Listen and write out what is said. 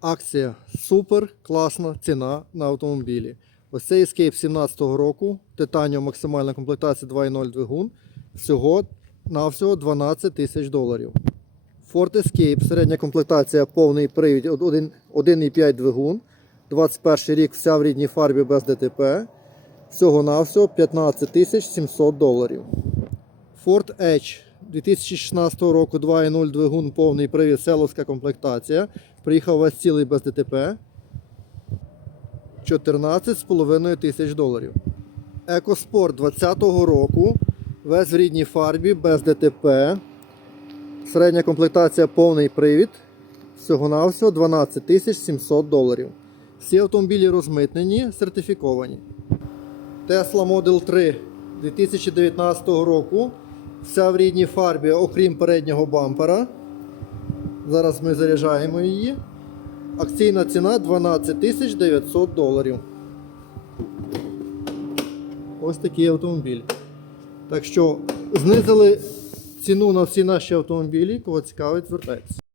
Акція супер класна ціна на автомобілі. Ось цей Escape 17-го року, Titanium максимальна комплектація 2.0 двигун. Всього на всього 12 тисяч доларів. Ford Escape, середня комплектація, повний привід, 1,5 двигун. 21 рік, вся в рідній фарбі без ДТП. Всього на всього 15 тисяч 700 доларів. Ford Edge 2016 року 2.0 двигун, повний привід, селовська комплектація. Приїхав весь цілий без ДТП. 14,5 тисяч доларів. EcoSport 2020 року. Весь в рідній фарбі, без ДТП. Середня комплектація повний привід. Всього-навсього 12 тисяч 700 доларів. Всі автомобілі розмитнені, сертифіковані. Tesla Model 3 2019 року. Вся в рідній фарбі, окрім переднього бампера. Зараз ми заряджаємо її. Акційна ціна 12 900 доларів. Ось такий автомобіль. Так що знизили ціну на всі наші автомобілі. Кого цікавить, звертайтеся.